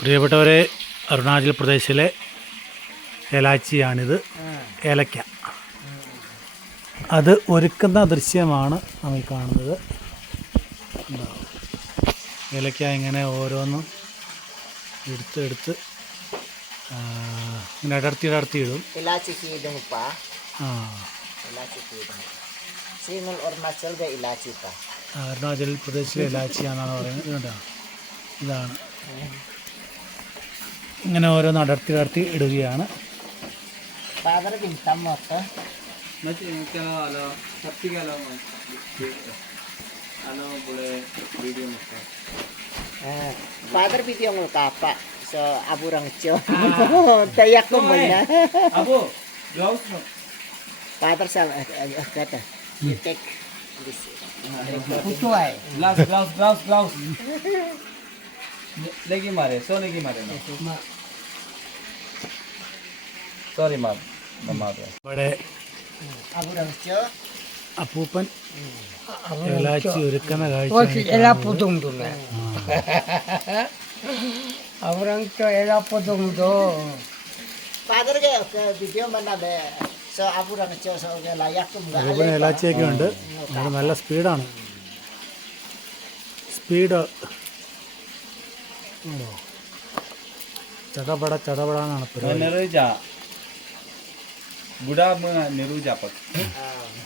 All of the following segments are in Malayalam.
പ്രിയപ്പെട്ടവരെ അരുണാചൽ പ്രദേശിലെ ഏലാച്ചിയാണിത്. ഏലക്ക. അത് ഒരുക്കുന്ന ദൃശ്യമാണ് നമ്മൾ കാണുന്നത്? ഏലക്ക ഇങ്ങനെ ഓരോന്നും എടുത്ത് എടുത്ത് ഇങ്ങനെ അടർത്തി അടർത്തി ഇടും. ആ. അരുണാചൽ പ്രദേശിലെ ഇലാച്ചിയാണെന്നാണ് പറയുന്നത്. ഇത്. കണ്ടോ ഇതാണ് ഇങ്ങനെ ഓരോന്ന് അടർത്തി അടർത്തി ഇടുകയാണ് Father bintang mo to. Nanti kalau ada tapi kalau ano boleh video makan. Ah, Father video mo kapa. So aburang cho. Tayak ko mo na. Abu, gloves no. Father sa uh, kata. You take this. Kutuai. Gloves, gloves, gloves, gloves. Lagi mare, so lagi mare Orang to ela putong do. Father ga ka video mana be. So aburang cho so ga layak ko mga അപ്പൂപ്പൻ ഏലാച്ചിയൊക്കെ ഉണ്ട് അത് നല്ല സ്പീഡാണ് സ്പീഡ് ചടപട ചടപട എന്നാണ് പരിപാടി बूढ़ा नेहरू जापक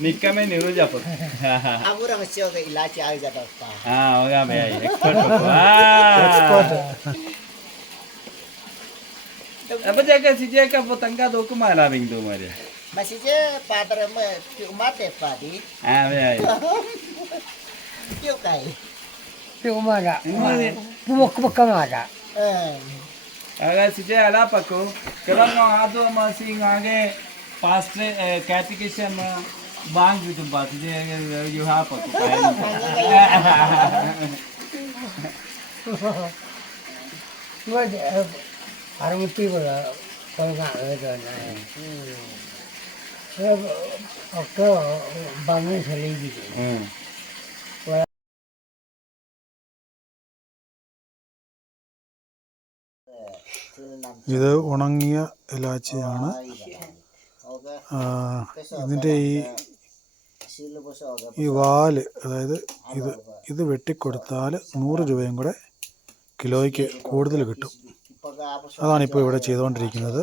निक्का में नेहरू जापक हाँ पूरा मच्छी होगा इलाज आ जाता उसका. हाँ होगा भैया एक्सपर्ट अब जाके सीजे का पतंगा दो को मारा बिंग दो मारे. मसीजे पादर में माते पादी? हाँ भैया क्यों कहीं? क्यों मारा? बुक बुक मारा। हाँ। अगर सीजे अलापको कलम आज मसींग आगे पास्ट कैटिकेशन बांग भी तुम बात जे you have a time was आरमती बोला कोई का है तो नहीं सब ओके बांग में चली गई। हम्म। इण ഇതിന്റെ ഈ ഈ വാൽ അതായത് ഇത് ഇത് വെട്ടിക്കൊടുത്താൽ നൂറ് രൂപയും കൂടെ കിലോയ്ക്ക് കൂടുതൽ കിട്ടും. അതാണ് ഇപ്പോൾ ഇവിടെ ചെയ്തുകൊണ്ടിരിക്കുന്നത്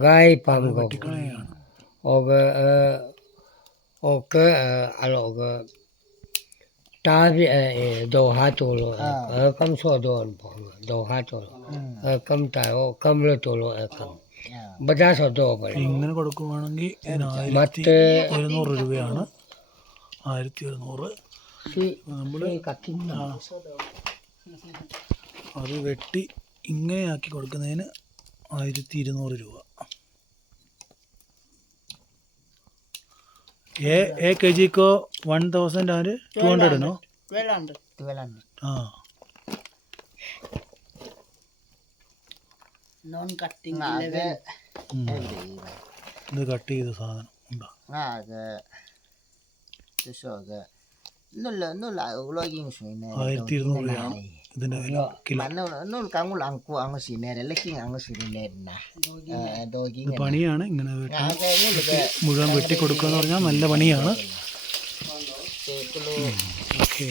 ഗായ് oga aloga tabi do hatolo kam so don pong do hatolo kam tayo kam lo tolo kam Yeah. bada so do bari ഇങ്ങനെ കൊടുക്കുവാണെങ്കിൽ മറ്റ് ഒരുന്നൂറ് രൂപയാണ് ആയിരത്തി si നമ്മൾ അത് വെട്ടി ഇങ്ങനെയാക്കി കൊടുക്കുന്നതിന് ആയിരത്തി ഇരുന്നൂറ് രൂപ ഏ ഏ കെ ജിക്കോ വൺ തൗസൻഡ് ആര് ടു ഹൺഡ്രഡിനോ 1200. 1200. ആ Non-cutting 11. ഉം. Every ഇത് കട്ട് ചെയ്ത സാധനം ഉണ്ടോ ആയിരത്തി ഇരുന്നൂറ് leking ang si ne na doging ഇത് പണിയാണ് ഇങ്ങനെ മുഴുവൻ വെട്ടി കൊടുക്കുക എന്ന് പറഞ്ഞാൽ നല്ല പണിയാണ് ഓക്കെ